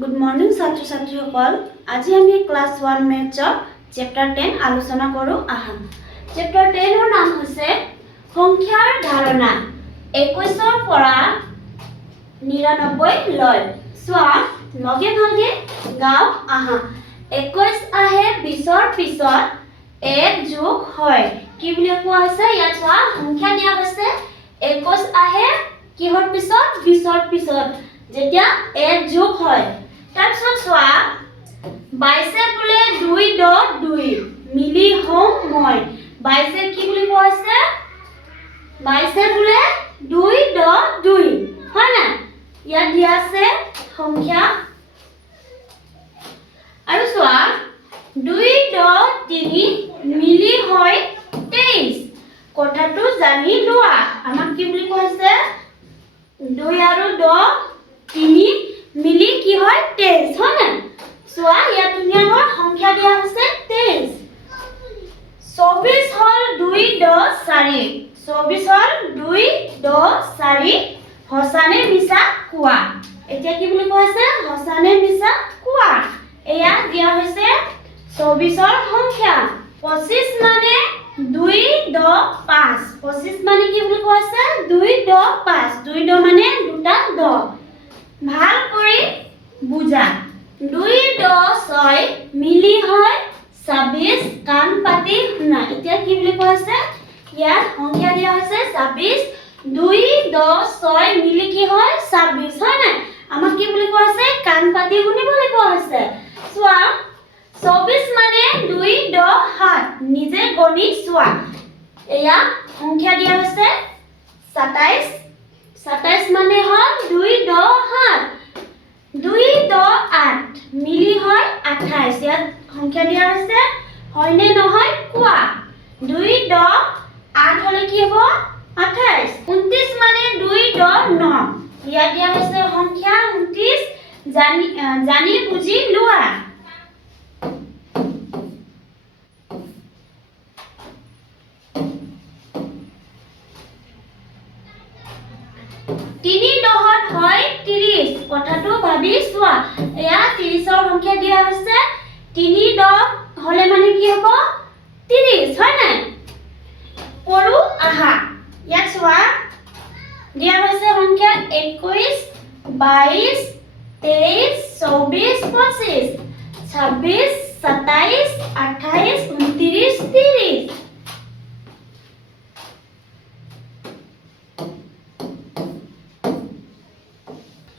Good morning ছাত্ৰ ছাত্ৰীসকল। আজি আমি ক্লাছ 1 মেথছৰ চেপ্টাৰ 10 আলোচনা কৰোঁ আহা। চেপ্টাৰ 10ৰ নাম হৈছে সংখ্যাৰ ধাৰণা 21ৰ পৰা 99 লৈ। চোৱা লগে ভাগে গাওঁ আহা। 21 আহে 20ৰ পিছত 1 যোগ হয়। কি বুলি কোৱা হৈছে? ইয়াত চোৱা সংখ্যা দিয়া হৈছে 21 আহে কিহৰ পিছত? 20ৰ পিছত যেতিয়া 1 যোগ হয়। তাৰপিছত চোৱা 22 বোলে 2 10 2 মিলি হওঁ মই। 22 কি বুলি কোৱা হৈছে? 22 বোলে 2 10 2 হয় না? ইয়াত দিয়া আছে সংখ্যা। আৰু চোৱা 2 10 3 মিলি হয় 23। কথাটো জানি লোৱা। আমাক কি বুলি কোৱা হৈছে? 2 আৰু 10 3 মিলি কি হয় 23 হয় না? চোৱা ইয়াত ধুনীয়াকৈ সংখ্যা দিয়া হৈছে 23। 24 হল 2 10 4। 24 হল 2 10 4 হসানে মিছা কোৱা। এতিয়া কি বুলি কোৱা হৈছে? হসানে মিছা কোৱা। এয়া দিয়া হৈছে 24ৰ সংখ্যা। 25 মানে 2 10 5। 25 মানে কি বুলি কোৱা হৈছে? 2 10 5। 2 10 মানে দুটা 10। ভাল কৰি বুজা। 2 10 6 মিলি হয় 26। কাণ পাতি শুনা। এতিয়া কি বুলি কোৱা হৈছে? ইয়াত সংখ্যা দিয়া হৈছে 26। 2 10 6 মিলি কি হয় 26 হয় না? আমাক কি বুলি কোৱা হৈছে? কাণ পাতি শুনিবলৈ কোৱা হৈছে। চোৱা 24 মানে 2 10 7। নিজে গণি চোৱা। এয়া সংখ্যা দিয়া হৈছে 27। 27 মানে হল 2 10 7। 2 10 8 মিলি হয় 28। ইয়াত সংখ্যা দিয়া হৈছে হয়নে নহয় কোৱা। 2 10 8 হলে কি হ'ব? 28। 29 মানে 2 10 9। ইয়াত দিয়া হৈছে সংখ্যা 29। জানি বুজি লোৱা। তিনি দহত হয় 30। কথাটো ভাবি চোৱা। এয়া 30ৰ সংখ্যা দিয়া হৈছে। 3 10 হলে মানে কি হ'ব? 30 হয় নাই? পঢ়ো আহা। ইয়াত চোৱা দিয়া হৈছে সংখ্যা 21 22 23 24 25 26 27 28 29 30।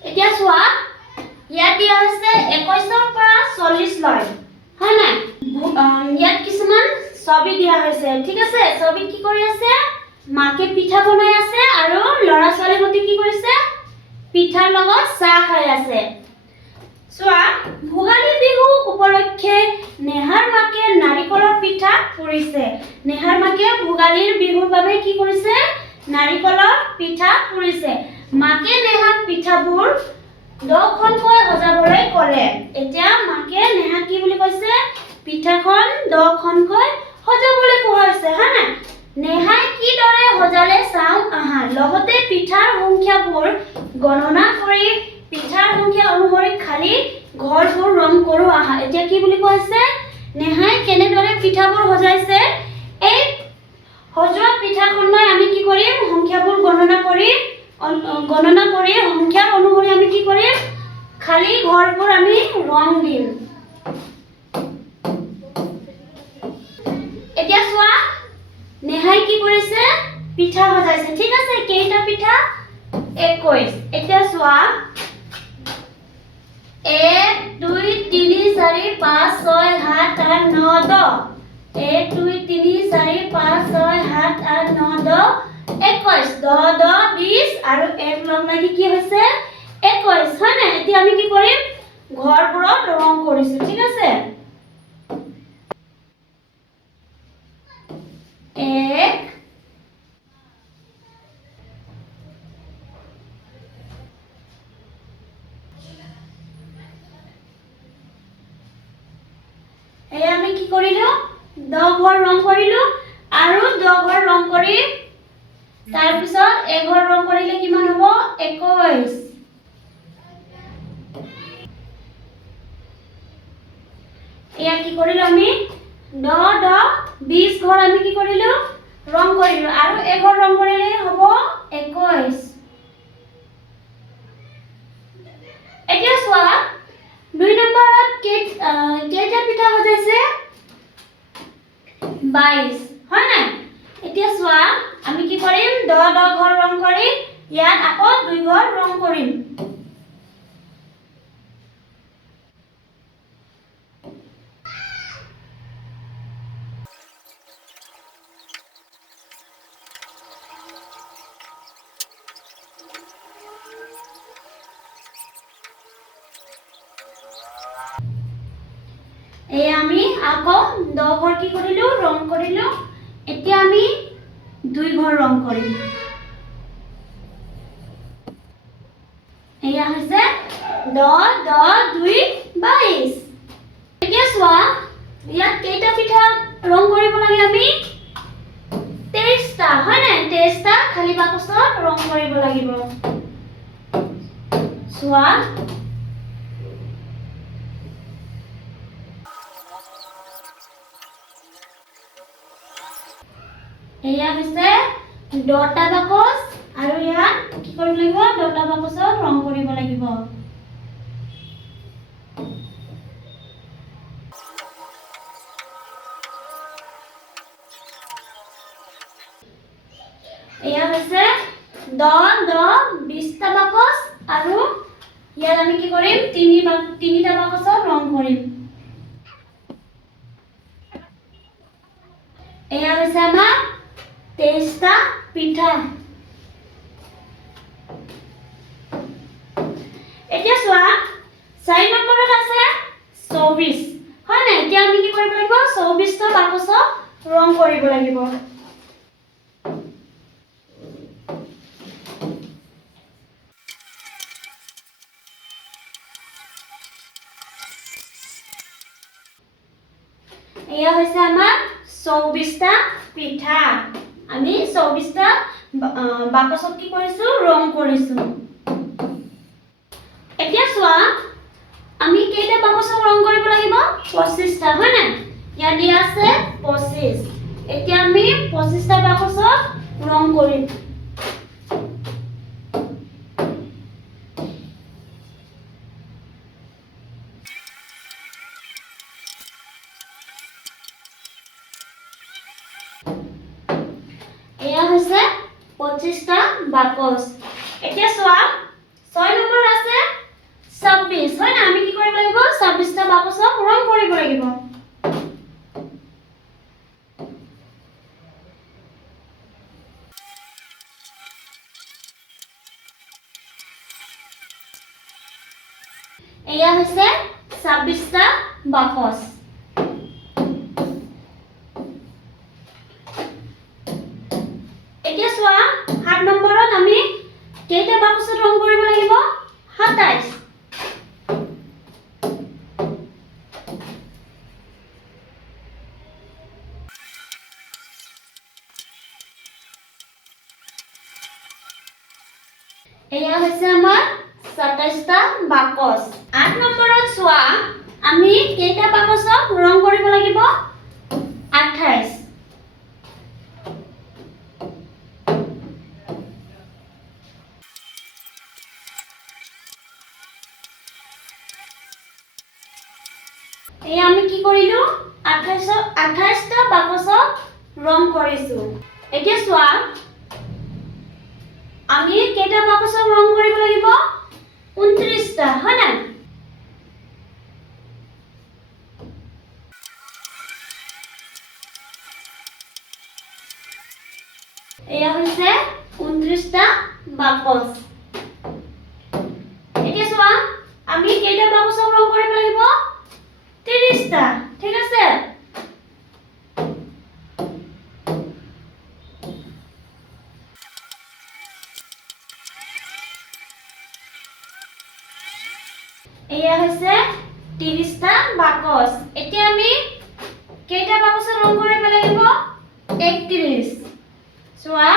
এতিয়া চোৱা ইয়াত দিয়া হৈছে 21ৰ পৰা 40 লৈ হয় নাই? ইয়াত কিছুমান ছবি দিয়া হৈছে। ঠিক আছে? ছবিত কি কৰি আছে? মাকে পিঠা বনাই আছে আৰু ল'ৰা ছোৱালী হতে কি কৰিছে? পিঠাৰ লগত চাহ খাই আছে। চোৱা ভোগালী বিহু উপলক্ষে নেহাৰ মাকে নাৰিকলৰ পিঠা পুৰিছে। নেহাৰ মাকে ভোগালীৰ বিহুৰ বাবে কি কৰিছে? নাৰিকলৰ পিঠা পুৰিছে। মাকে নেহাক পিঠাবোৰ 10খনকৈ সজাবলৈ ক'লে। এতিয়া মাকে নেহাক কি বুলি কৈছে? পিঠাখন 10খনকৈ সজাবলৈ কোৱা হৈছে হয় নাই? নেহাই কিদৰে সজালে চাওঁ আহা। লগতে পিঠাৰ সংখ্যাবোৰ গণনা কৰি পিঠাৰ সংখ্যা অনুসৰি খালি ঘৰবোৰ ৰং কৰো আহা। এতিয়া কি বুলি কৈছে? নেহাই কেনেদৰে পিঠাবোৰ সজাইছে? এই সজোৱা পিঠাখনলৈ আমি কি কৰিম? সংখ্যাবোৰ গণনা কৰি সংখ্যাৰ অনুসৰি আমি কি কৰিম? খালি ঘৰবোৰ আমি ৰং দিম। এতিয়া চোৱা নেহাই কি কৰিছে? পিঠা সজাইছে। ঠিক আছে? কেইটা পিঠা? 21। এতিয়া চোৱা 1 2 3 4 5 6 7 8 9 10। 1 2 3 4 5 6 7 8 9 10 21। 10 10 20 আৰু 1 লগ লাগি কি হৈছে? 21 হয় না? এতিয়া আমি কি কৰিম? ঘৰবোৰত ৰং কৰিছো। ঠিক আছে? 1 এই আমি কি কৰিলো? 10 ঘৰ ৰং কৰিলো আৰু 10 ঘৰ ৰং কৰি তাৰ পিছত 1 ঘৰ ৰং কৰিলে কিমান হ'ব? 21। এয়া কি কৰিলো আমি 10 10 20 ঘৰ আমি কি কৰিলো ৰং কৰিলো আৰু এঘৰ ৰং কৰিলে হ'ব 21 এতিয়া চোৱা 2 নম্বৰত কেইটা পিঠা সজাইছে 22 হয় না এতিয়া চোৱা আমি কি কৰিম 10 10 ঘৰ ৰং কৰিম ইয়াত আকৌ 2 ঘৰ ৰং কৰিম এই আমি আকৌ 10 ঘৰ কি কৰিলো ৰং কৰিলো এতিয়া আমি 2 ঘৰ ৰং কৰিম এয়া হৈছে 10 10 2 22 এতিয়া চোৱা ইয়াত কেইটা পিঠা ৰং কৰিব লাগে আমি 23 টা হয় না 23 টা খালি বাকচত ৰং কৰিব লাগিব চোৱা এয়া হৈছে 10টা বাকচ আৰু ইয়াত কি কৰিব লাগিব 10টা বাকচত ৰং কৰিব লাগিব এয়া হৈছে 10 10 20টা বাকচ আৰু ইয়াত আমি কি কৰিম 3টা বাকচত ৰং কৰিম এয়া হৈছে আমাৰ 23টা পিঠা এতিয়া চোৱা 4 নম্বৰত আছে 24 হয় না এতিয়া আমি কি কৰিব লাগিব 24টা বাকচত ৰং কৰিব লাগিব এয়া হৈছে আমাৰ 24টা পিঠা আমি 24টা বাকচত কি কৰিছো ৰং কৰিছো এতিয়া চোৱা আমি কেইটা বাকচত ৰং কৰিব লাগিব 25টা হয় না ইয়াত দিয়া আছে 25 এতিয়া আমি 25টা বাকচত ৰং কৰিম এয়া হৈছে 25টা বাকচ এতিয়া চোৱা 6 নম্বৰ আছে 26 হয় না আমি কি কৰিব লাগিব 26টা বাকচত ৰং কৰিব লাগিব এয়া হৈছে 26টা বাকচ এতিয়া চোৱা 7 নম্বৰত আমি কেইটা বাকচত ৰং কৰিব লাগিব 27 এয়া হৈছে আমাৰ 27টা বাকচ 8 নম্বৰত চোৱা আমি কেইটা বাকচত ৰং কৰিব লাগিব 28 এই আমি কি কৰিলো 28টা বাকচত ৰং কৰিছো এতিয়া চোৱা আমি কেইটা বাকচত ৰং কৰিব লাগিব 29টা হয় না এয়া হৈছে 29টা বাকচ এতিয়া চোৱা আমি কেইটা বাকচত ৰং কৰিব লাগিব 30টা ঠিক আছে এয়া হৈছে 30টা বাকচ এতিয়া আমি কেইটা বাকচত ৰং কৰিব লাগিব 31 চোৱা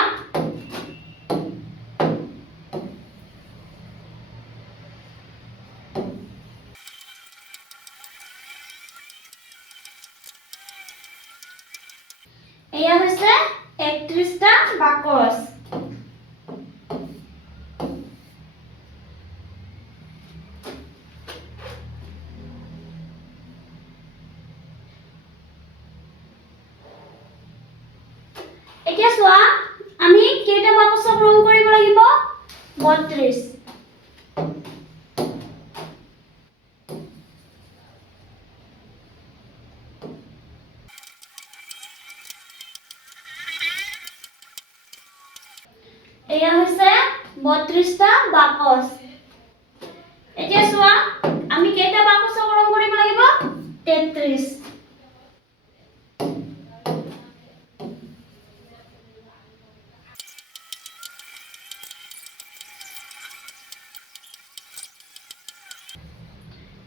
এয়া হৈছে 31টা বাকচ। এতিয়া চোৱা আমি কেইটা বাকচক ৰং কৰিব লাগিব 32। এয়া হৈছে 32টা বাকচ। এতিয়া চোৱা আমি কেইটা বাকচক ৰং কৰিব লাগিব 33।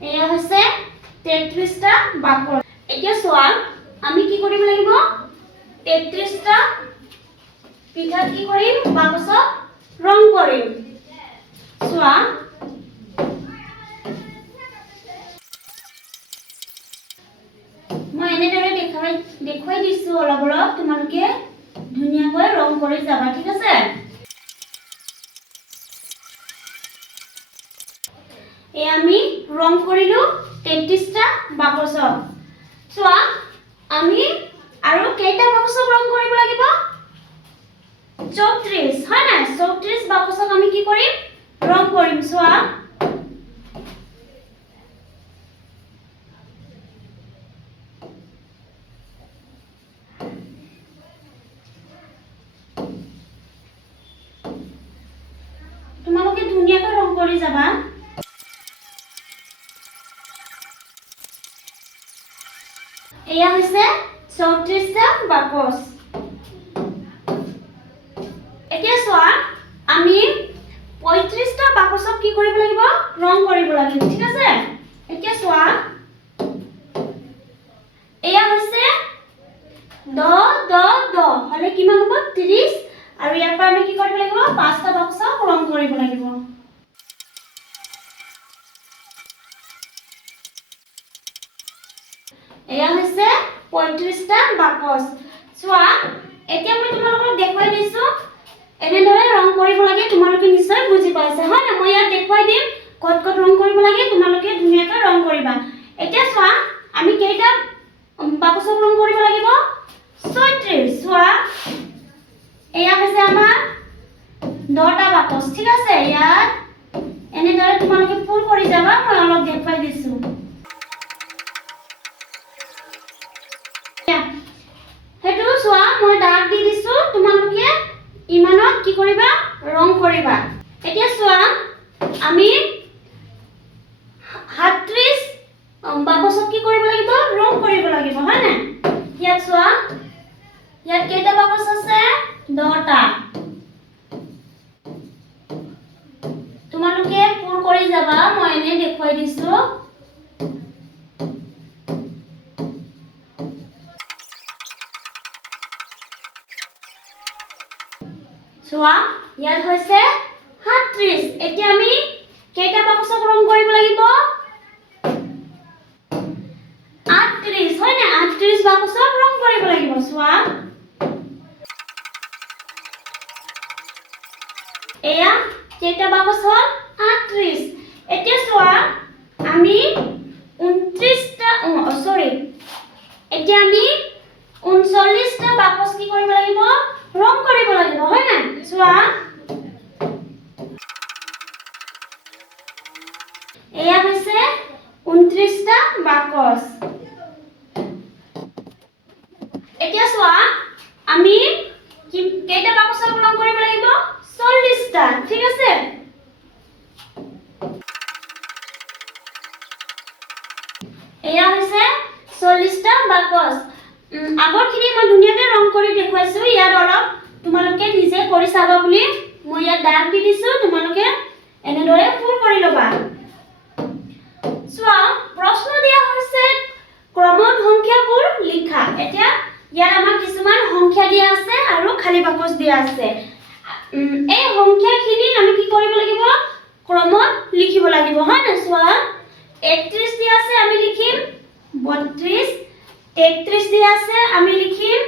এয়া হৈছে 33টা বাকচ। এতিয়া চোৱা আমি কি কৰিব লাগিব 33টা পিঠা কি কৰিম বাকচত ৰং কৰিম। চোৱা মই এনেদৰে দেখুৱাই দিছো অলপ অলপ, তোমালোকে ধুনীয়াকৈ ৰং কৰি যাবা, ঠিক আছে? এই আমি ৰং কৰিলো 33টা বাকচত। চোৱা আমি আৰু কেইটা বাকচত ৰং কৰিব লাগিব 34, হয় না? 34 বাকচত আমি কি কৰিম ৰং কৰিম। চোৱা তোমালোকে ধুনীয়াকৈ ৰং কৰি যাবা। এয়া হৈছে 34টা বাকচ। এতিয়া চোৱা আমি 35টা বাকচত কি কৰিব লাগিব ৰং কৰিব লাগিব, ঠিক আছে? এতিয়া চোৱা এয়া হৈছে 10 10 10 হলে কিমান হ'ব 30, আৰু ইয়াৰ পৰা আমি কি কৰিব লাগিব 5টা বাকচত ৰং কৰিব লাগিব। এয়া হৈছে 35টা বাকচ। চোৱা এতিয়া মই তোমালোকক দেখুৱাই দিছো এনেদৰে ৰং কৰিব লাগে, তোমালোকে নিশ্চয় বুজি পাইছা, হয় না? মই ইয়াত দেখুৱাই দিম কত কত ৰং কৰিব লাগে, তোমালোকে ধুনীয়াকৈ ৰং কৰিবা। এতিয়া চোৱা আমি কেইটা বাকচত ৰং কৰিব লাগিব 36। চোৱা এয়া হৈছে আমাৰ 10টা বাকচ, ঠিক আছে? ইয়াত এনেদৰে তোমালোকে ফুল কৰি যাবা, মই অলপ দেখুৱাই দিছো। হেতু চোৱা মই দাগ দি দিছো, তোমালোকে ইমানত কি কৰিবা ৰং কৰিবা। এতিয়া চোৱা আমি 37 বাকচত কি কৰিব লাগিব ৰং কৰিব লাগিব, হয় না? ইয়াত চোৱা ইয়াত কেইটা বাকচ আছে 10টা। তোমালোকে ফুল কৰি যাবা, মই এনে দেখুৱাই দিছো। চোৱা ইয়াত হৈছে 37। এতিয়া আমি কেইটা বাকচত ৰং কৰিব লাগিব 38, হয় না? 38 বাকচত ৰং কৰিব লাগিব। চোৱা এয়া কেইটা বাকচ হল 38। এতিয়া চোৱা আমি 29টা এতিয়া আমি 39টা বাকচ কি কৰিব লাগিব ৰং কৰিব লাগিব, হয় না? চোৱা এয়া হৈছে 29টা বাকচ। এতিয়া চোৱা আমি কেইটা বাকচত ৰং কৰিব লাগিব 40টা, ঠিক আছে? এয়া হৈছে 40টা বাকচ। আগৰখিনি মই ধুনীয়াকৈ ৰং কৰি দেখুৱাইছো, ইয়াত অলপ তোমালোকে নিজে কৰি চাবা বুলি মই ইয়াত দাগ দি দিছো, তোমালোকে এনেদৰে ফুল কৰি লবা। চোৱা প্ৰশ্ন দিয়া হৈছে ক্ৰমত সংখ্যাবোৰ লিখা। এতিয়া ইয়াত আমাৰ কিছুমান সংখ্যা দিয়া আছে আৰু খালি বাকচ দিয়া আছে। এই সংখ্যাখিনি আমি কি কৰিব লাগিব ক্ৰমত লিখিব লাগিব, হয় না? চোৱা 31 দিয়া আছে আমি লিখিম 32, 33 দিয়া আছে আমি লিখিম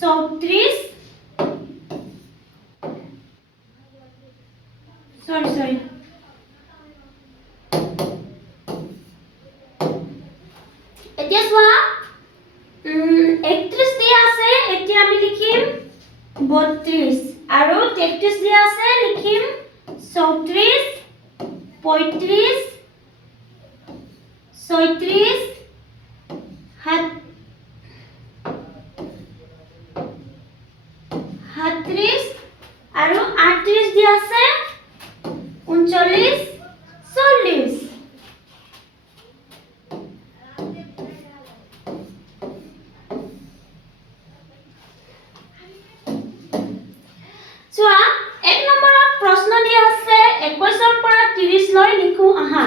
34 sorry এতিয়া চোৱা 31 দিয়া আছে এতিয়া আমি লিখিম 32 আৰু 33 দিয়া আছে লিখিম 34 35 36 37 আৰু 38 দিয়া আছে 39 40 চোৱা এক নম্বৰত প্ৰশ্ন দিয়া আছে 21 ৰ পৰা 30 লৈ লিখো আহা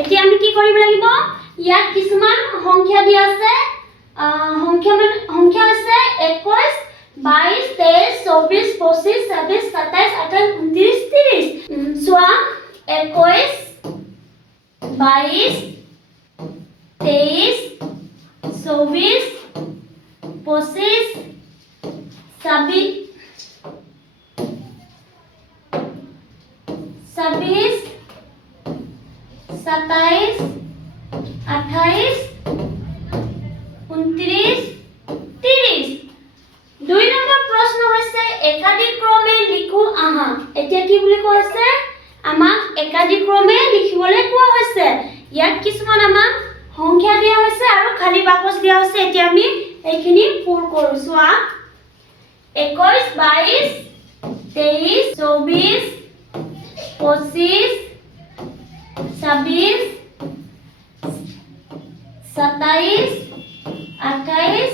এতিয়া আমি কি কৰিব লাগিব ইয়াত কিছুমান সংখ্যা দিয়া আছে সংখ্যা আছে 21 22 23 24 25 26 27 28 29 30 চোৱা 21 22 23 24 25 26 27 28 29 30 দুই নম্বৰ প্ৰশ্ন হৈছে একাদিক্ৰমে লিখো আহা এতিয়া কি বুলি কৈছে আমাক একাদিক্ৰমে লিখিবলৈ কোৱা হৈছে ইয়াত কিছুমান আমাক সংখ্যা দিয়া হৈছে আৰু খালি বাকচ দিয়া হৈছে এতিয়া আমি এইখিনি পূৰ কৰো চোৱা 21 22 23 24 25 26 27 28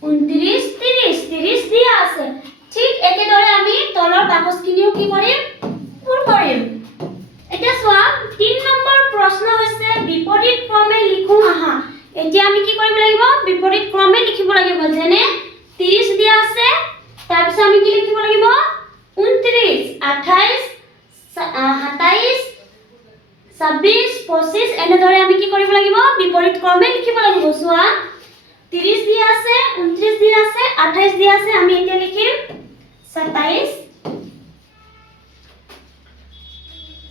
29 30 দিয়া আছে ঠিক একেদৰে আমি তলৰ বাকচখিনিও কি কৰিম পূৰ কৰিম এতিয়া চোৱা 3 নম্বৰ প্ৰশ্ন হৈছে বিপৰীত ক্ৰমে লিখো আহা এতিয়া আমি কি কৰিব লাগিব বিপৰীত ক্ৰমে লিখিব লাগিব যেনে 30 দিয়া আছে তাৰ পিছত আমি কি লিখিব লাগিব 29 28 27 26 25 এনেদৰে আমি কি কৰিব লাগিব বিপৰীত ক্ৰমে লিখিব লাগিব চোৱা 30 দিয়া আছে 29 দিয়া আছে 28 দিয়া আছে আমি এতিয়া লিখিম 27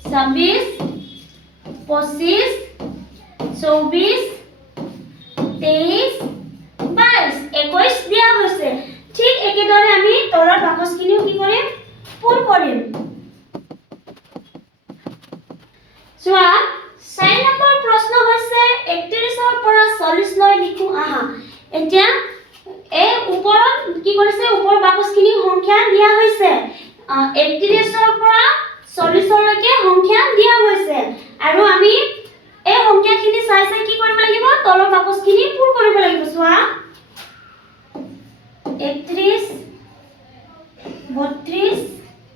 26 25 24 23 22 21 দিয়া হৈছে ঠিক একেদৰে আমি তলৰ বাকচখিনিও কি কৰিম পূৰ কৰিম চোৱা 4 নম্বৰ প্ৰশ্ন হৈছে 31 ৰ পৰা 40 লৈ লিখো আহা এতিয়া এই ওপৰত কি কৰিছে ওপৰ বাকচখিনি সংখ্যা দিয়া হৈছে 31 ৰ পৰা 40 লৈকে সংখ্যা দিয়া হৈছে আৰু আমি এই সংখ্যাখিনি চাই কি কৰিব লাগিব তলৰ বাকচখিনি পূৰ কৰিব লাগিব চোৱা 31 32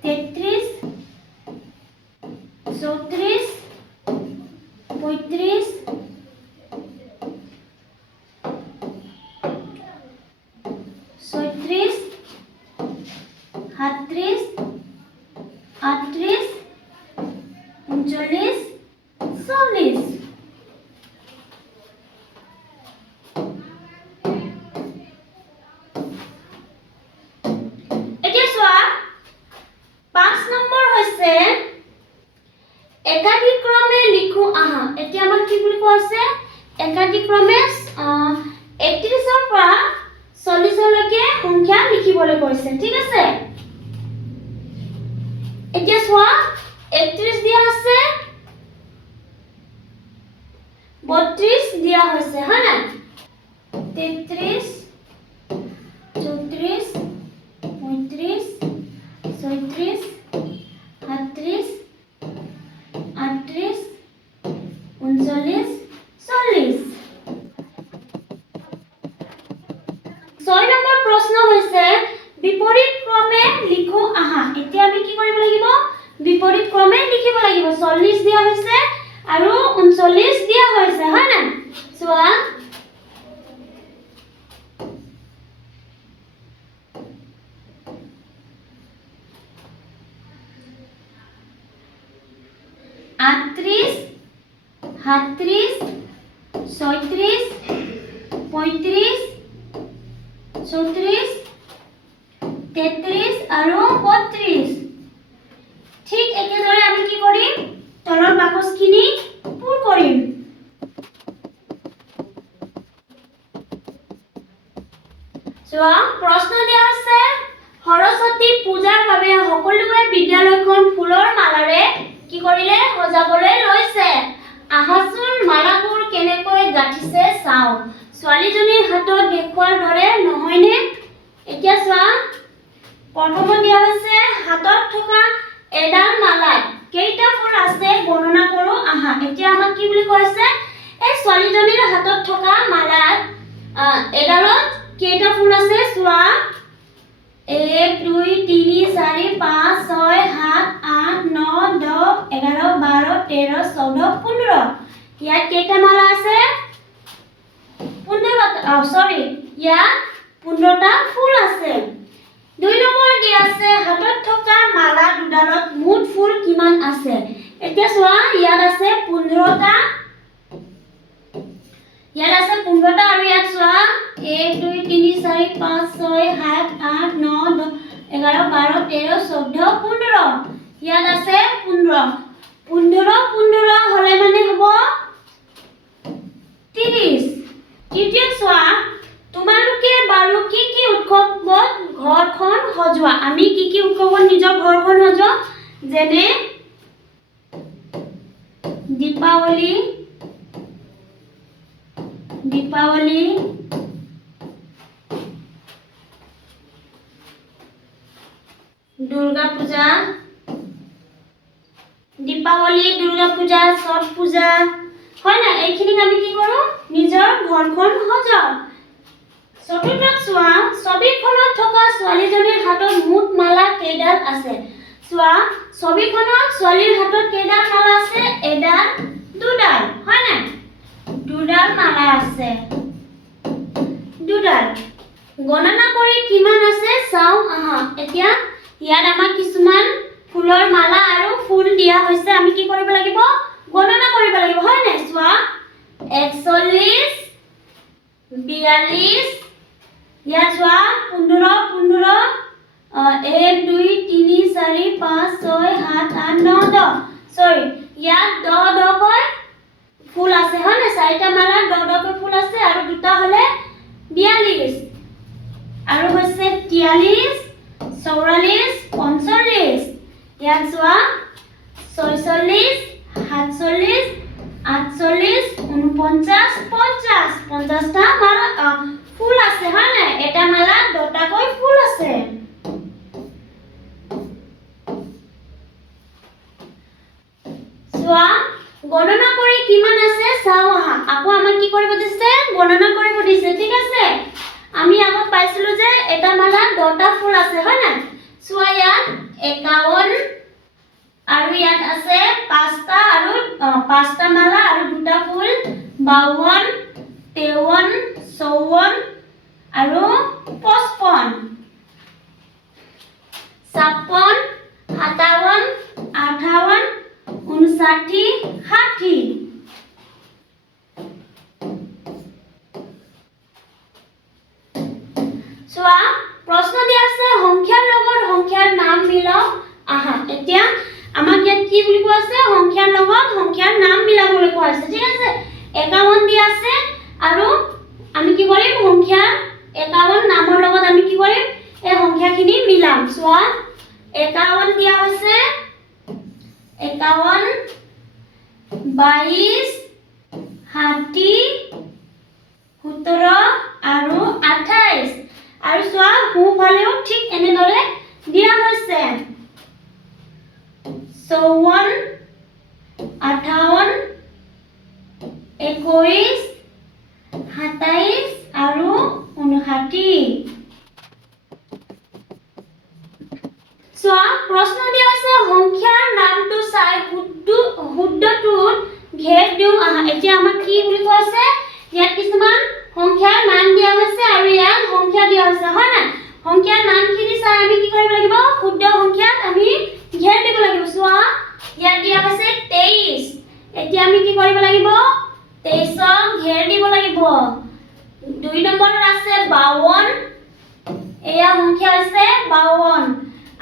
33 34 35 36 37 38 39 40 এতিয়া চোৱা 5 নম্বৰ হৈছে একাদিক্ৰমে লিখো আহা এতিয়া আমাক কি বুলি কোৱা আছে একাদিক্ৰমে 31 ৰ পৰা 40 লৈকে সংখ্যা লিখিবলৈ কৈছে ঠিক আছে এতিয়া চোৱা 31 দিয়া আছে 32 দিয়া হৈছে হয় না 33 34 35 36 37 38 39 40 6 নম্বৰ প্ৰশ্ন হৈছে বিপৰীত ক্ৰমে লিখো আহা এতিয়া আমি কি কৰিব লাগিব বিপৰীত ক্ৰমে লিখিব লাগিব 40 দিয়া হৈছে আৰু 39 দিয়া হৈছে হয় না চোৱা আটত্ৰিশ 37 36 35 34 33 আৰু 32 ঠিক একেদৰে আমি কি কৰিম তলৰ বাকচখিনি পূৰ কৰিম চোৱা প্ৰশ্ন দিয়া আছে সৰস্বতী পূজাৰ বাবে সকলোৱে বিদ্যালয়খন ফুলৰ মালাৰে কি কৰিলে সজাবলৈ লৈছে আহাচোন মালাবোৰ কেনেকৈ গাঁঠিছে চাও ছোৱালীজনীৰ হাতত দেখুৱাৰ দৰে নহয়নে এতিয়া চোৱা প্ৰথমত দিয়া হৈছে হাতত থকা এডাল মালাত কেইটা ফুল আছে গণনা কৰো আহা এতিয়া আমাক কি বুলি কৈছে এই ছোৱালীজনীৰ হাতত থকা মালাত এডালত কেইটা ফুল আছে চোৱা 1 2 3 4 5 6 7 8 9 10 11 12 13 14 15 ইয়াত কেইটা মালা আছে 15টা সরি ইয়াত 15টা ফুল আছে 2 নম্বৰ দিয়া আছে হাতত থকা মালা দুডালত মুঠ ফুল কিমান আছে এতিয়া চোৱা ইয়াত আছে 15টা ইয়াত আছে 15টা আৰু ইয়াত চোৱা 1 2 3 4 5 6 7 8 9 10 11 12 13 14 15 ইয়াত আছে 15 15 হলে মানে হ'ব 30 এতিয়া চোৱা তোমালোকে বাৰু কি উৎসৱত ঘৰখন সজোৱা আমি কি উৎসৱত নিজৰ ঘৰখন সজোৱা যেনে দীপাৱলী দুৰ্গা পূজা ছট পূজা হয় না এইখিনিক আমি কি কৰো নিজৰ ঘৰখন সজাও চতুৰ্থত চোৱা ছবিখনত থকা ছোৱালীজনীৰ হাতত মুঠ মালা কেইডাল আছে চোৱা ছবিখনত ছোৱালীৰ হাতত কেইডাল মালা আছে এডাল দুডাল হয় না দুডাল মালা আছে দুডাল গণনা কৰি কিমান আছে চাও আহা এতিয়া ইয়াত আমাক কিছুমান ফুলৰ মালা আৰু ফুল দিয়া হৈছে আমি কি কৰিব লাগিব গণনা কৰিব লাগিব হয় না চোৱা 41 42 ইয়াত চোৱা 15 1 2 3 4 5 6 7 8 9 10 সরি ইয়াত 10 কৈ ফুল আছে হয় না চাৰিটা মালা 10 কৈ ফুল আছে আৰু দুটা হলে 42 আৰু হৈছে 43 44 45 ইয়াত চোৱা 46 47 48 49 50 50টা মালা ফুল আছে হয় না এটা মালা 10টা কৈ ফুল আছে চোৱা গণনা কৰি কিমান আছে চাও আহা আকৌ আমাক কি কৰিব দিছে গণনা কৰিব দিছে ঠিক আছে আমি আগত পাইছিলো যে এটা মালা 10টা ফুল আছে হয় না চোৱা ইয়াত 51 আৰু ইয়াত আছে 5টা আৰু 5টা মালা আৰু দুটা ফুল 52 53 54 আৰু 55 56 57 58 59 60 চোৱা প্ৰশ্ন দিয়া আছে সংখ্যাৰ লগত সংখ্যাৰ নাম মিলাও আহা এতিয়া আমাক ইয়াত কি বুলি কোৱা আছে সংখ্যাৰ লগত সংখ্যাৰ নাম মিলাবলৈ কোৱা আছে ঠিক আছে 51 দিয়া আছে আৰু আমি কি কৰিম সংখ্যা 51 নামৰ লগত আমি কি কৰিম এই সংখ্যাখিনি মিলাম চোৱা 51 দিয়া হৈছে 51 22 60 17 আৰু 28 আৰু চোৱা সোঁফালেও ঠিক এনেদৰে দিয়া হৈছে 54 58 21 27 আৰু 59 চোৱা প্ৰশ্ন দিয়া আছে সংখ্যাৰ নামটো চাই শুদ্ধটোত ঘেৰ দিওঁ আহা এতিয়া আমাক কি বুলি কোৱা আছে ইয়াত কিছুমান সংখ্যাৰ নাম দিয়া হৈছে আৰু ইয়াত সংখ্যা দিয়া হৈছে হয় না সংখ্যাৰ নামখিনি চাই আমি কি কৰিব লাগিব শুদ্ধ সংখ্যাত আমি ঘেৰ দিব লাগিব চোৱা ইয়াত দিয়া হৈছে 23 এতিয়া আমি কি কৰিব লাগিব 23ক ঘেৰ দিব লাগিব 2 নম্বৰত আছে 52 এয়া সংখ্যা আছে 52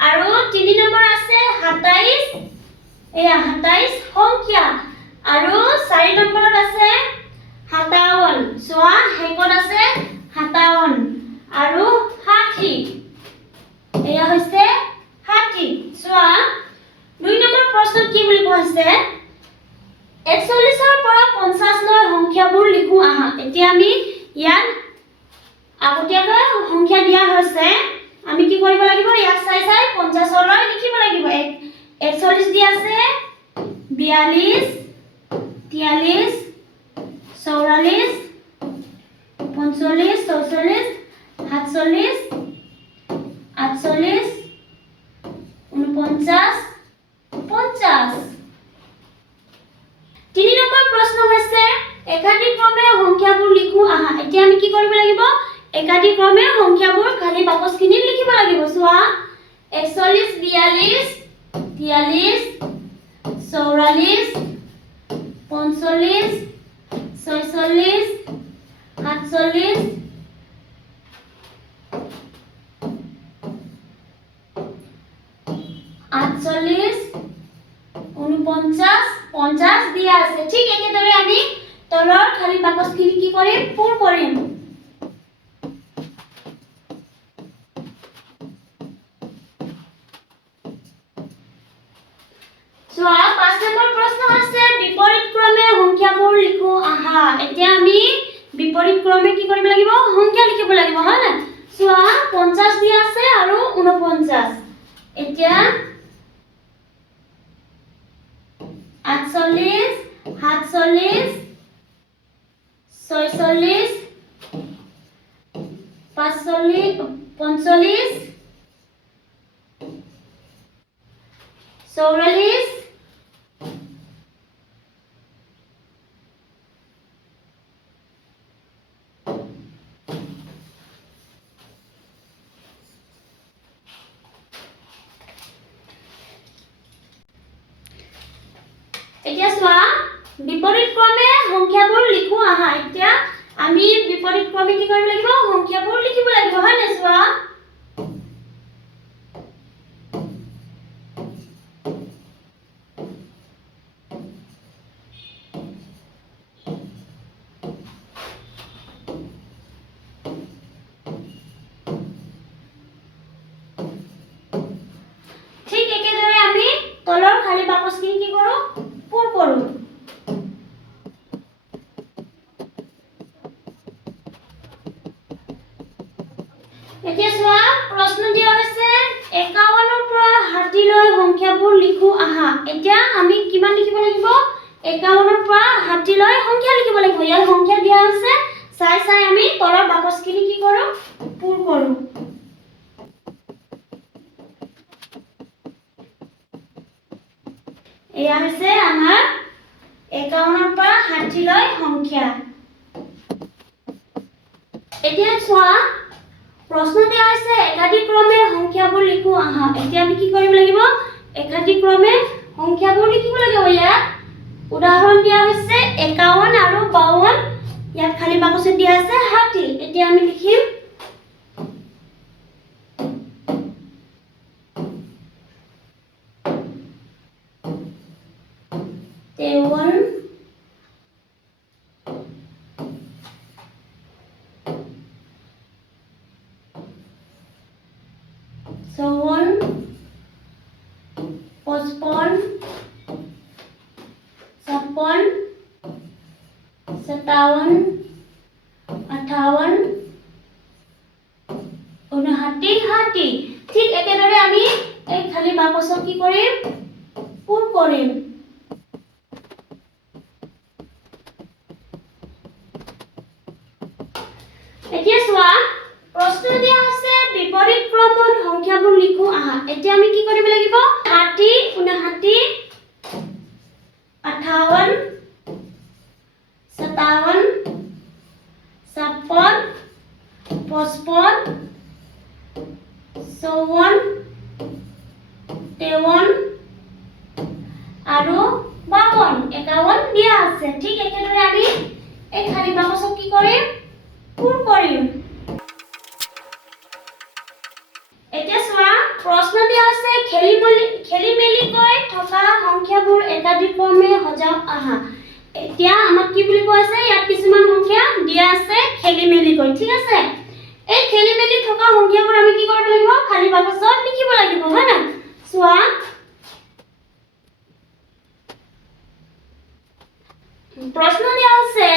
আৰু 3 নম্বৰ আছে 27 এয়া 27 সংখ্যা আৰু 4 নম্বৰত আছে 57 চোৱা হেকত আছে 57 আৰু 60 এয়া হৈছে 60 চোৱা 2 নম্বৰ প্ৰশ্ন কি বুলি কৈছে 41 পৰা 50 লৈ সংখ্যাবোৰ লিখো আহা এতিয়া আমি ইয়াত আগতীয়াকৈ সংখ্যা দিয়া হৈছে আমি কি কৰিব লাগিব ইয়াক চাই 50 লৈ লিখিব লাগিব 41 দিয়া আছে 42 43 44 45 46 47 48 49 50 3 নম্বৰ প্ৰশ্ন হৈছে একাধিক্ৰমে সংখ্যাবোৰ লিখো আহা এতিয়া আমি কি কৰিব লাগিব একাধিক্ৰমে সংখ্যাবোৰ খালি বাকচখিনিত লিখিব লাগিব চোৱা 41 42 43 44 45 46 47 48 49 50 দিয়া আছে ঠিক একেদৰে আমি তলৰ খালি বাকচখিনি কি কৰিম পূৰ কৰিম চোৱা 5 নম্বৰ প্ৰশ্ন আছে বিপৰীত ক্ৰমে সংখ্যাবোৰ লিখো আহা এতিয়া আমি বিপৰীত ক্ৰমে কি কৰিব লাগিব সংখ্যা লিখিব লাগিব হয় না চোৱা 50 দিয়া আছে আৰু 49 এতিয়া 48 47 46 45 44 এতিয়া চোৱা বিপৰীত ক্ৰমে সংখ্যাবোৰ লিখো আহা এতিয়া আমি বিপৰীত ক্ৰমে কি কৰিব লাগিব সংখ্যাবোৰ লিখিব লাগিব হয় না চোৱা ঠিক একেদৰে আমি তলৰ খালি বাকচখিনি কি কৰো পূৰ কৰো এতিয়া চোৱা প্ৰশ্ন দিয়া হৈছে 51 পৰা 60 লৈ সংখ্যাবোৰ লিখো আহা এতিয়া আমি কিমান লিখিব লাগিব 51 পৰা 60 লৈ সংখ্যা লিখিব লাগিব ইয়াৰ সংখ্যা দিয়া আছে চাই আমি তলৰ বাকচখিনি কি কৰো পূৰ কৰো এয়া হৈছে আমাৰ 51 পৰা 60 লৈ সংখ্যা এতিয়া চোৱা প্ৰশ্ন দিয়া হৈছে একাধিক্ৰমে সংখ্যাবোৰ লিখো আহা এতিয়া আমি কি কৰিব লাগিব একাধিক্ৰমে সংখ্যাবোৰ লিখিব লাগিব ইয়াত উদাহৰণ দিয়া হৈছে 51 আৰু 52 ইয়াত খালি বাকচত দিয়া আছে 60 এতিয়া আমি লিখিম Someone, postpone, suppon, 57, 58, 59, ঠিক একেদৰে আমি এই খালি বাকচক কি কৰিম পূৰ কৰিম এতিয়া চোৱা প্ৰশ্ন দিয়া আছে বিপৰীত ক্ৰমত সংখ্যাবোৰ লিখো আহা এতিয়া আমি কি কৰিব লাগিব 60 59 58 57 56 55 54 53 আৰু 52 দিয়া আছে ঠিক একেদৰে আমি এই খালি বাকচক কি কৰিম পূৰ কৰিম খেলিমেলিকৈ থকা সংখ্যাবোৰ একাদিক্ৰমে সজাওক আহা। এতিয়া আমাক কি বুলি কোৱা আছে, ইয়াত কিছুমান সংখ্যা দিয়া আছে খেলিমেলিকৈ, ঠিক আছে। এই খেলিমেলি থকা সংখ্যাবোৰ আমি কি কৰিব লাগিব, খালী বাকচত লিখিব লাগিব, হয় না? চোৱা, প্ৰশ্ন দিয়া আছে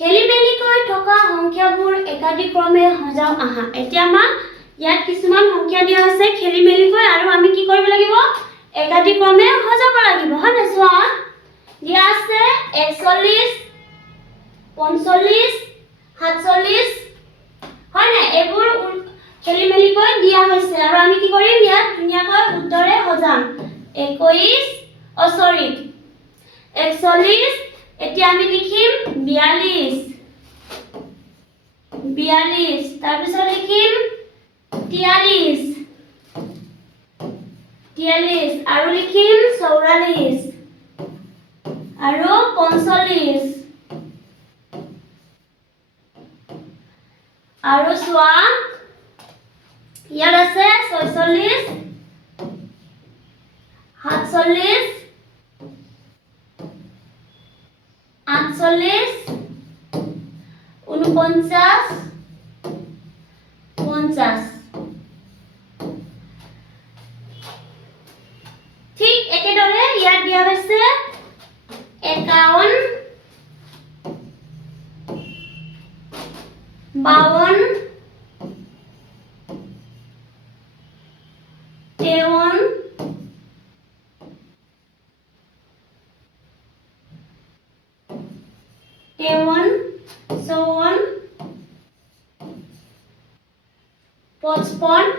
খেলিমেলিকৈ থকা সংখ্যাবোৰ একাদিক্ৰমে সজাওক আহা। এতিয়া আমাক ইয়াত কিছুমান সংখ্যা দিয়া আছে খেলিমেলিকৈ, আৰু আমি কি কৰিব লাগিব, একাদিক্ৰমে সজাব লাগিব, হয় না? চোৱা, দিয়া আছে 41, 45, 47, হয় না? এইবোৰ খেলিমেলিকৈ দিয়া হৈছে, আৰু আমি কি কৰিম, ইয়াত ধুনীয়াকৈ উত্তৰে সজাম। 41, এতিয়া আমি লিখিম 42, তাৰপিছত লিখিম 43, আৰু লিখিম 44, আৰু 45, আৰু চোৱা, ইয়াত আছে 46, 47, 48, 49, 50। ঠিক একেদৰে ইয়াত দিয়া হৈছে 51, 52, 53, 54, 55,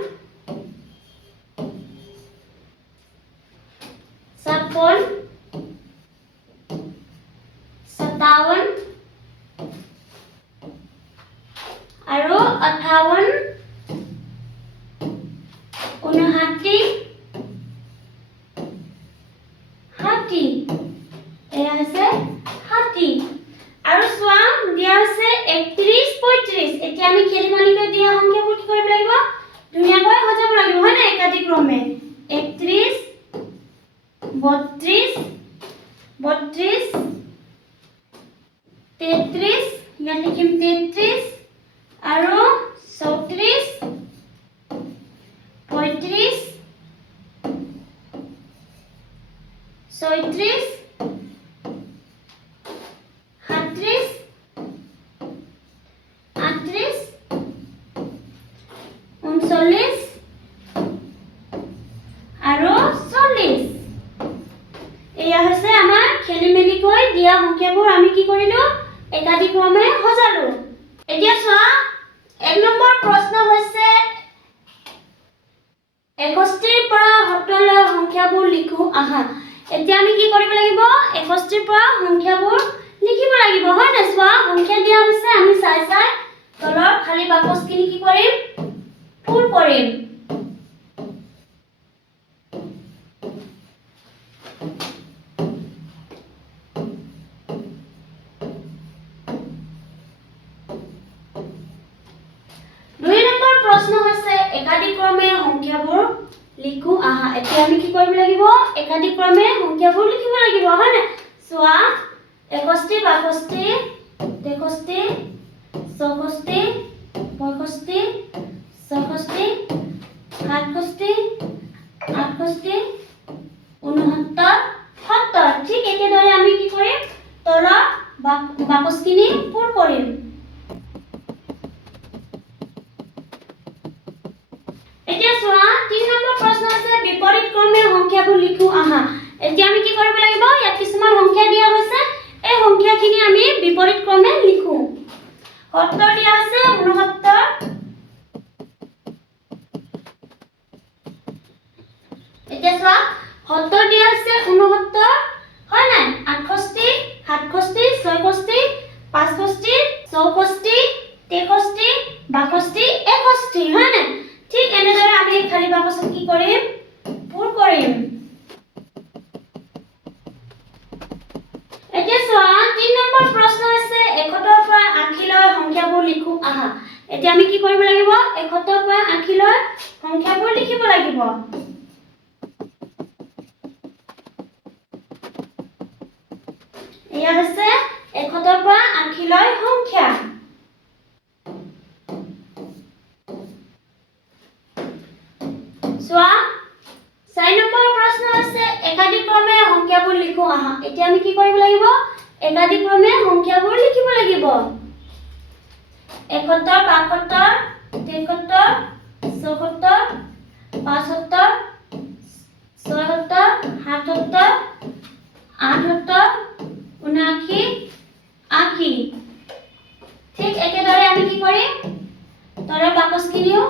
56, 57, আৰু 58, 59, 60। এয়া হৈছে 60। আৰু চোৱা, দিয়া আছে 31, 35। এতিয়া আমি খেলিমেলিকৈ দিয়া সংখ্যাবোৰ কি কৰিব লাগিব, ধুনীয়াকৈ সজাব লাগিব, হয় না? একাদিক্ৰমে 31, 32, 33, ইয়াত লিখিম 33, আৰু 34, 35, 36, 37, 38, 39, আৰু 40। এয়া হৈছে আমাৰ খেলিমেলিকৈ দিয়া সংখ্যাবোৰ আমি কি কৰিলো, একাদিক্ৰমে সজালো। এতিয়া চোৱা, 1 নম্বৰ প্ৰশ্ন হৈছে 61 পৰা 70 লৈ সংখ্যাবোৰ লিখো আহা। এতিয়া আমি কি কৰিব লাগিব, 61 পৰা সংখ্যাবোৰ লিখিব লাগিব, হয় না? চোৱা, সংখ্যা দিয়া হৈছে, আমি চাই তলৰ খালী বাকচখিনি কি কৰিম, পূৰ কৰিম। প্ৰশ্ন হৈছে একাদিক্ৰমে সংখ্যাবোৰ লিখো আহা। এতিয়া আমি কি কৰিব লাগিব, একাদিক্ৰমে সংখ্যাবোৰ লিখিব লাগিব, হয় না? চোৱা, 61, 62, 63, 64, 65, 66, 67, 68, 69, 70। ঠিক একেদৰে আমি কি কৰিম, তলৰ বাকচখিনি পূৰ কৰিম। এতিয়া চোৱা, 3 নম্বৰ প্ৰশ্ন আছে বিপৰীত ক্ৰমে সংখ্যাবোৰ লিখো আহা। এতিয়া আমি কি কৰিব লাগিব, ইয়াত কিছুমান সংখ্যা দিয়া হৈছে, এই সংখ্যাখিনি আমি বিপৰীত ক্ৰমে লিখো। 70 দিয়া আছে 69, এতিয়া চোৱা, 70 দিয়া আছে 69, হয় নাই? 68, 67, 66, 65, 64, 63, 62, 61, হয় নাই? ঠিক এনেদৰে আমি খালী বাকচত কি কৰিম, পূৰ কৰিম। এতিয়া চোৱা, 3 নম্বৰ প্ৰশ্ন আছে 71 পৰা 80 লৈ সংখ্যাবোৰ লিখো আহা। এতিয়া আমি কি কৰিব লাগিব, 71 পৰা 80 লৈ সংখ্যাবোৰ লিখিব লাগিব। এয়া হৈছে 100 পৰা 80 লৈ সংখ্যা। চোৱা 4 নম্বৰ প্ৰশ্ন আছে একাদিক্ৰমে সংখ্যাবোৰ লিখো আহা। এতিয়া আমি কি কৰিব লাগিব? একাদিক্ৰমে সংখ্যাবোৰ লিখিব লাগিব। 71 72 73 74 75 76 77 78 79 80। ঠিক একেদৰে আমি কি কৰিম? তলৰ বাকচখিনিও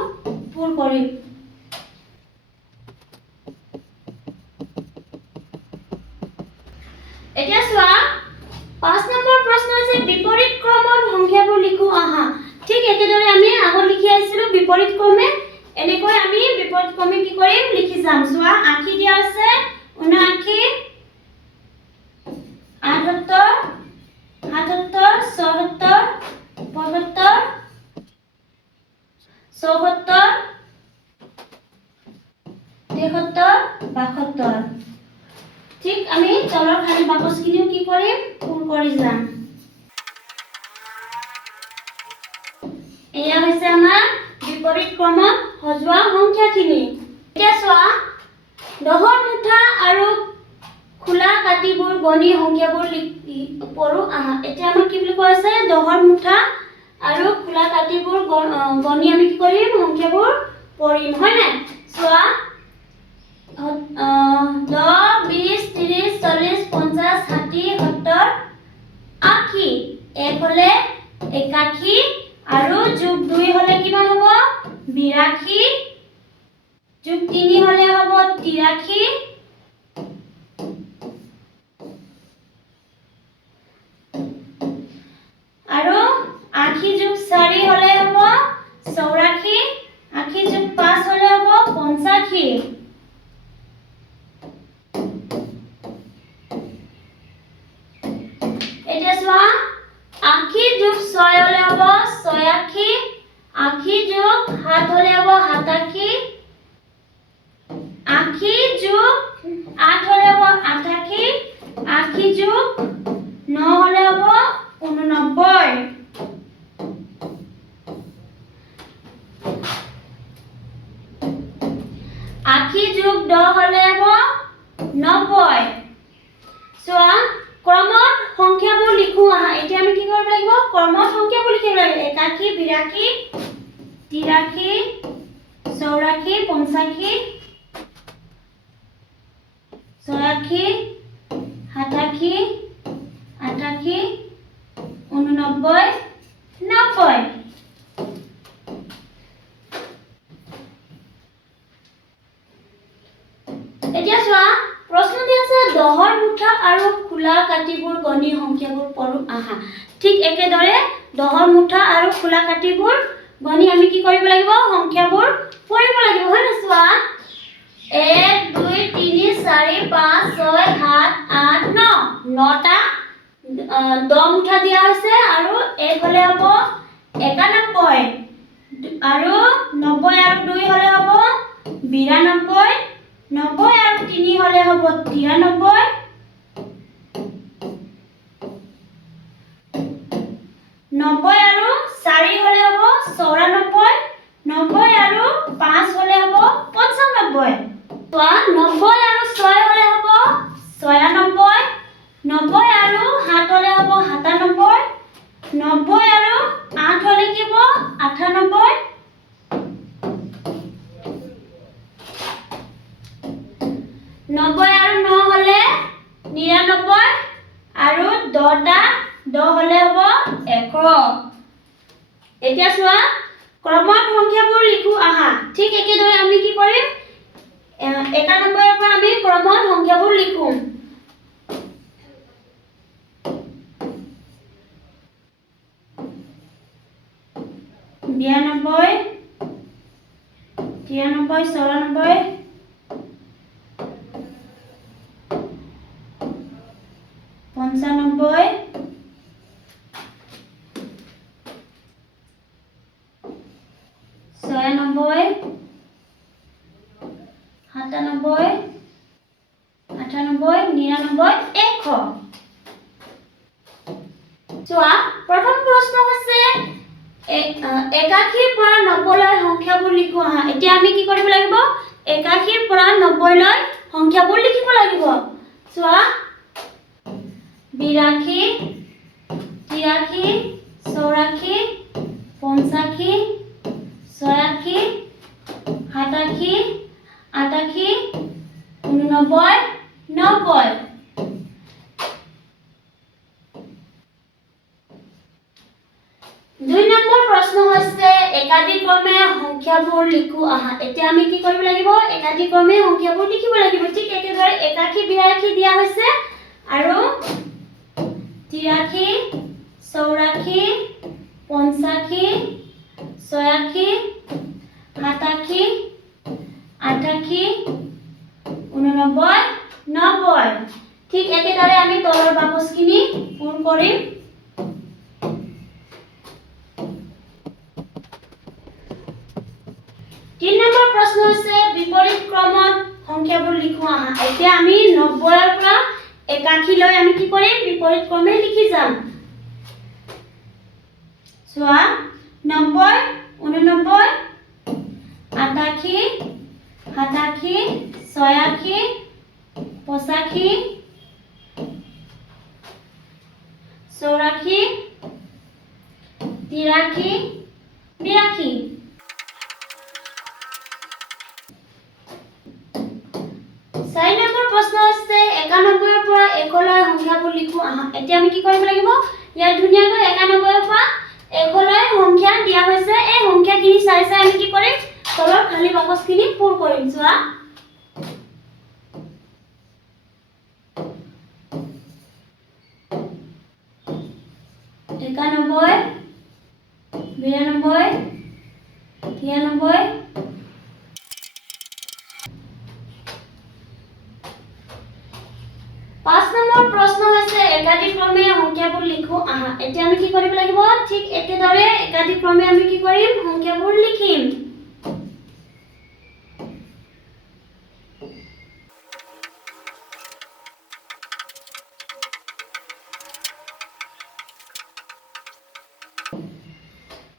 পূৰ কৰিম। এতিয়া চোৱা 5 নম্বৰ প্ৰশ্ন আছে বিপৰীত ক্ৰমত সংখ্যাবোৰ লিখো আহা। ঠিক একেদৰে আমি আগত লিখি আহিছিলো বিপৰীত ক্ৰমে। এনেকৈ আমি বিপৰীত ক্ৰমে কি কৰিম? লিখি যাম। চোৱা 80 দিয়া আছে 79 78 77 76 75 74 73 72। ঠিক আমি তলৰ খালী বাকচখিনিও কি কৰিম? পূৰ কৰি যাম। এয়া হৈছে আমাৰ বিপৰীত ক্ৰমত সজোৱা সংখ্যাখিনি। এতিয়া চোৱা 10ৰ মুঠা আৰু খোলা কাটিবোৰ গণি সংখ্যাবোৰ পঢ়ো আহা। এতিয়া আমাক কি বুলি কোৱা আছে? 10ৰ মুঠা আৰু খোলা কাটিবোৰ গণি আমি কি কৰিম? সংখ্যাবোৰ পঢ়িম, হয় নাই? চোৱা 10 20 30 40 50 60 70 80। 1 হলে 81 আৰু যোগ 2 হলে কিমান হ'ব? 82 যোগ 3 হলে হ'ব 83 আৰু 80 যোগ 4 হলে হ'ব 84 80 যোগ 5 হলে হ'ব 85। এতিয়া চোৱা 80 যোগ 6 হলে হ'ব 86 80 যোগ 7 হলে হ'ব 87 80 যোগ 8 হলে হ'ব 88 80 যোগ 9 হলে হ'ব 89 80 যোগ 10 হলে হ'ব 90। চোৱা ক্ৰমত সংখ্যাবোৰ লিখো আহা। এতিয়া আমি কি কৰিব লাগিব? ক্ৰমত সংখ্যাবোৰ লিখিব লাগিব। 81 82 83 84 85 86 87 88 89 90। এতিয়া চোৱা প্ৰশ্ন দি আছে 10ৰ মুঠা আৰু খোলা কাটিবোৰ গণি সংখ্যাবোৰ পঢ়ো আহা। ঠিক একেদৰে 10ৰ মুঠা আৰু খোলা কাটিবোৰ গণি আমি কি কৰিব লাগিব? সংখ্যাবোৰ পঢ়িব লাগিব, হয় না? চোৱা 1 2 3 4 5 6 7 8 9 9টা 10 মুঠা দিয়া হৈছে আৰু 1 হলে হ'ব 91 আৰু 90 আৰু 2 হলে হ'ব 92 90 আৰু 3 হলে হ'ব 93 90 আৰু 4 হলে হ'ব 94 90 আৰু 5 হলে হ'ব 95। চোৱা 90 আৰু 6 হলে হ'ব 96 90 আৰু 7 হলে হ'ব 97 90 আৰু 8 হলে কি হ'ব 98 90 আৰু 9 হলে 99 আৰু 10টা 10 হলে হ'ব 100। এতিয়া চোৱা ক্ৰমত সংখ্যাবোৰ লিখো আহা। ঠিক একেদৰে আমি কি কৰিম? 91 পৰা আমি ক্ৰমত সংখ্যাবোৰ লিখো। 92 93 94 95 96 97 98 99 100। চোৱা প্ৰথম প্ৰশ্ন হৈছে একাশীৰ পৰা 90 লৈ সংখ্যাবোৰ লিখো আহা এতিয়া আমি কি কৰিব লাগিব একাশীৰ পৰা 90 লৈ সংখ্যাবোৰ লিখিব লাগিব চোৱা 82 83 84 85 86 87 88 89 90 দুই নম্বৰ প্ৰশ্ন হৈছে একাদিক্ৰমে সংখ্যাবোৰ লিখো আহা এতিয়া আমি কি কৰিব লাগিব একাদিক্ৰমে সংখ্যাবোৰ লিখিব লাগিব ঠিক একেদৰে 81 82 দিয়া হৈছে আৰু 83 84 85 86 87 88 89 90 ঠিক একেদৰে আমি তলৰ বাকচখিনি পূৰণ কৰিম 3 নম্বৰ প্ৰশ্ন হৈছে বিপৰীত ক্ৰমত সংখ্যাবোৰ লিখো আহা এতিয়া আমি 90 ৰ পৰা 81 লৈ আমি কি কৰিম বিপৰীত ক্ৰমে লিখি যাম চোৱা 90 89 88 87 86 85 84 83 82 4 নম্বৰ প্ৰশ্ন আছে 91 ৰ পৰা 1 লৈ সংখ্যাবোৰ লিখো আহা এতিয়া আমি কি কৰিব লাগিব ইয়াত ধুনিয়াকৈ 91 ৰ পৰা 1 লৈ সংখ্যা দিয়া হৈছে এই সংখ্যাখিনি চাই চাই আমি কি কৰিম তলৰ খালি বাকচখিনি পূৰণ কৰিম চোৱা 91 92 93 5 নম্বৰ প্ৰশ্ন হৈছে একাদিক্ৰমে সংখ্যাবোৰ লিখো আহা এতিয়া আমি কি কৰিব লাগিব ঠিক একেদৰে একাদিক্ৰমে আমি কি কৰিম সংখ্যাবোৰ লিখিম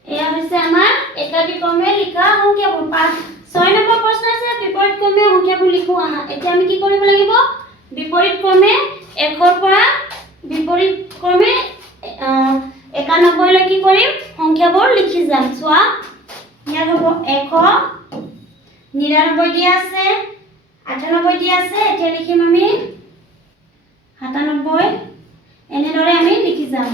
এয়া হৈছে আমাৰ একাদিক্ৰমে লিখা সংখ্যাবোৰ 6 নম্বৰ প্ৰশ্ন আছে বিপৰীত ক্ৰমে সংখ্যাবোৰ লিখো আহা এতিয়া আমি কি কৰিব লাগিব বিপৰীত ক্ৰমে 1 ৰ পৰা বিপৰীত ক্ৰমে 91 লৈ কি কৰিম সংখ্যাবোৰ লিখি যাম চোৱা ইয়াত হ'ব 100 99 দিয়া আছে 98 দিয়া আছে এতিয়া লিখিম আমি 97 এনেদৰে আমি লিখি যাম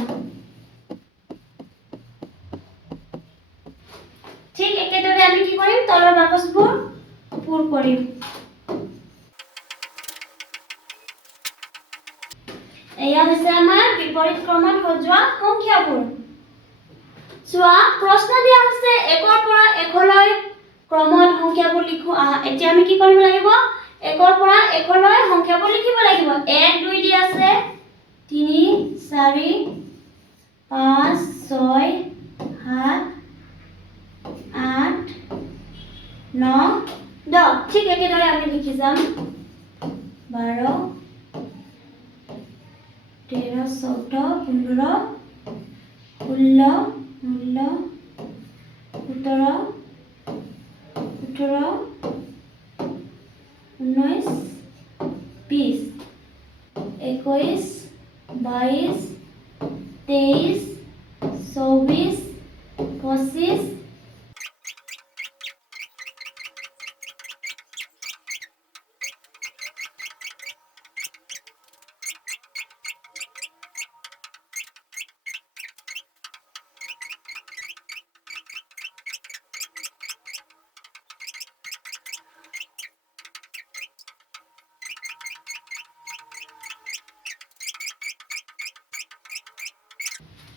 ঠিক একেদৰে আমি কি কৰিম তলৰ বাকচবোৰ পূৰণ কৰিম এয়া হৈছে আমাৰ বিপৰীত ক্ৰমত সজোৱা সংখ্যাবোৰ চোৱা প্ৰশ্ন দিয়া হৈছে 1 ৰ পৰা 1 লৈ ক্ৰমত সংখ্যাবোৰ লিখো আহা এতিয়া আমি কি কৰিব লাগিব 1 ৰ পৰা 1 লৈ সংখ্যাবোৰ লিখিব লাগিব 1 2 দিয়া আছে 3 4 5 6 7 8 9 10 ঠিক একেদৰে আমি লিখি যাম 12 13 14 15 16 17 17 18 19 20 21 22 23 24 25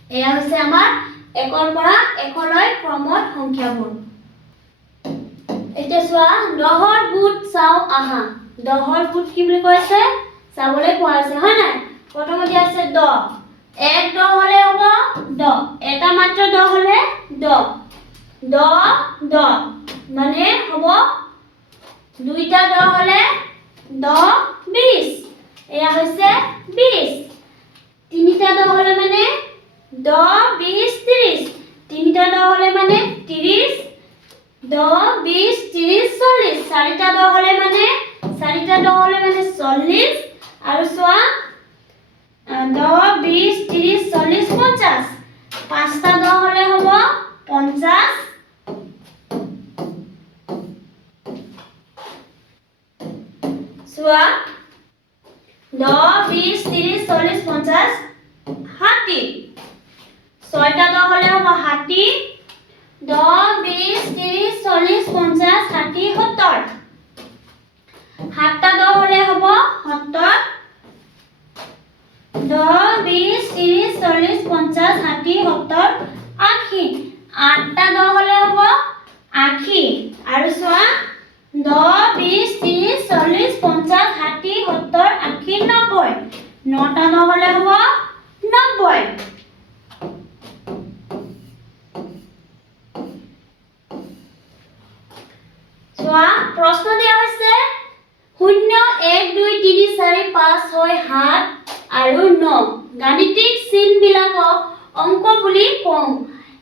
এয়া হৈছে আমাৰ 1 ৰ পৰা 1 লৈ ক্ৰমত সংখ্যাবোৰ এতিয়া চোৱা 10 ৰ বুট চাও আহা 10 ৰ বুট কি বুলি কৈছে চাবলৈ কোৱা আছে হয় নাই প্ৰথমতে আছে 10 1 10 হলে হ'ব 10 এটা মাত্ৰ 10 হলে 10 10 10 মানে হ'ব দুইটা 10 হলে 10 20 এয়া হৈছে 20 তিনিটা 10 হলে মানে 10 20 30 তিনিটা 10 হলে মানে 30 10 20 30 40 চাৰিটা 10 হলে মানে 40 আৰু চোৱা 10 20 30 40 50 পাঁচটা 10 হলে হ'ব 50 চোৱা 10 20 30 40 50 60 ছয়টা 10 হলে হ'ব 60 10 20 30 40 50 60 70 সাতটা 10 হলে হ'ব 70 10 20 30 40 50 60 70 80 আঠটা 10 হলে হ'ব 80 আৰু চোৱা 10 20 30 40 50 60 70 80 90 নটা 10 হলে হ'ব 90 চোৱা প্ৰশ্ন দিয়া হৈছে 0 1 2 3 4 5 6 7 আৰু 9 গাণিতিক চিহ্নবিলাকক অংক বুলি কওঁ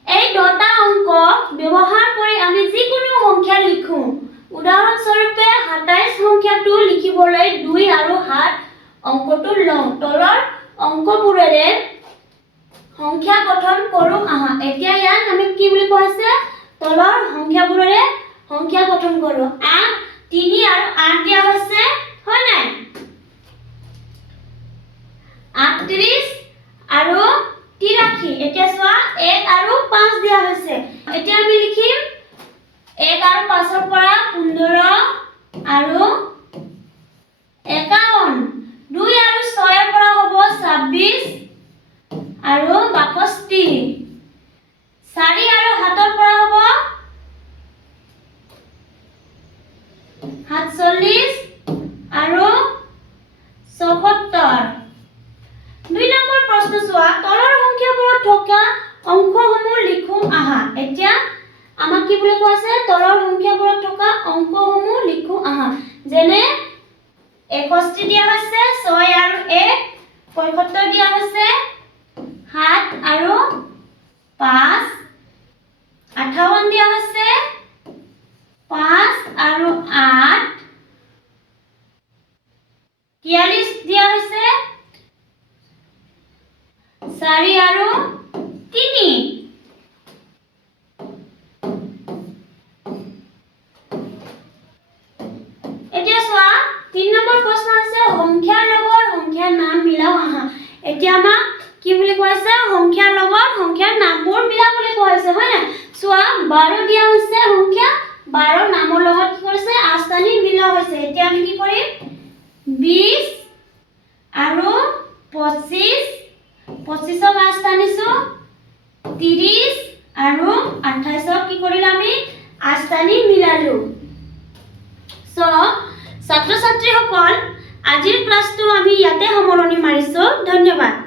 এই দুটা অংক ব্যৱহাৰ কৰি আমি যিকোনো সংখ্যা লিখো উদাহৰণ স্বৰূপে 27 সংখ্যাটো লিখিবলৈ 2 আৰু 7 অংকটো লওঁ তলৰ অংকবোৰেৰে সংখ্যা গঠন কৰো আহা এতিয়া ইয়াক আমি কি বুলি কৈছে তলৰ সংখ্যাবোৰেৰে সংখ্যা গঠন কৰো 8 3 আৰু 8 দিয়া হৈছে হয় নাই 38 আৰু 83 এতিয়া চোৱা 1 আৰু 5 দিয়া হৈছে এতিয়া আমি লিখিম 1 আৰু 5 ৰ পৰা 15 আৰু 51 2 আৰু 6 ৰ পৰা হ'ব 26 আৰু 62 4 আৰু 7 ৰ পৰা হ'ব 47 আৰু 74 দুই নম্বৰ প্ৰশ্ন চোৱা তলৰ সংখ্যাবোৰত থকা অংকসমূহ লিখো আহা এতিয়া আমাক কি বুলি কৈছে তলৰ সংখ্যাবোৰত থকা অংকসমূহ লিখো আহা যেনে 61 দিয়া হৈছে 6 আৰু 1 75 দিয়া হৈছে 7 আৰু 5 58 দিয়া হৈছে 5 আৰু 8 43 দিয়া হৈছে 4 আৰু 3 এতিয়া চোৱা 3 নম্বৰ প্ৰশ্ন আছে সংখ্যাৰ লগত সংখ্যাৰ নাম মিলাও আহা এতিয়া আমাক কি বুলি কৈছে সংখ্যাৰ লগত সংখ্যাৰ নামবোৰ মিলাবলৈ কৈছে হয় না চোৱা 12 দিয়া হৈছে সংখ্যা 12 নামৰ লগত কি কৰিছে আস্থানি মিলোৱা হৈছে এতিয়া আমি কি কৰিম 20 আৰু 25 25ক আস্থানিছো 30 আৰু 28ক কি কৰিলা আমি আস্থানি মিলালো সো ছাত্ৰ ছাত্ৰীসকল আজিৰ ক্লাসটো আমি ইয়াতে সামৰণি মাৰিছো ধন্যবাদ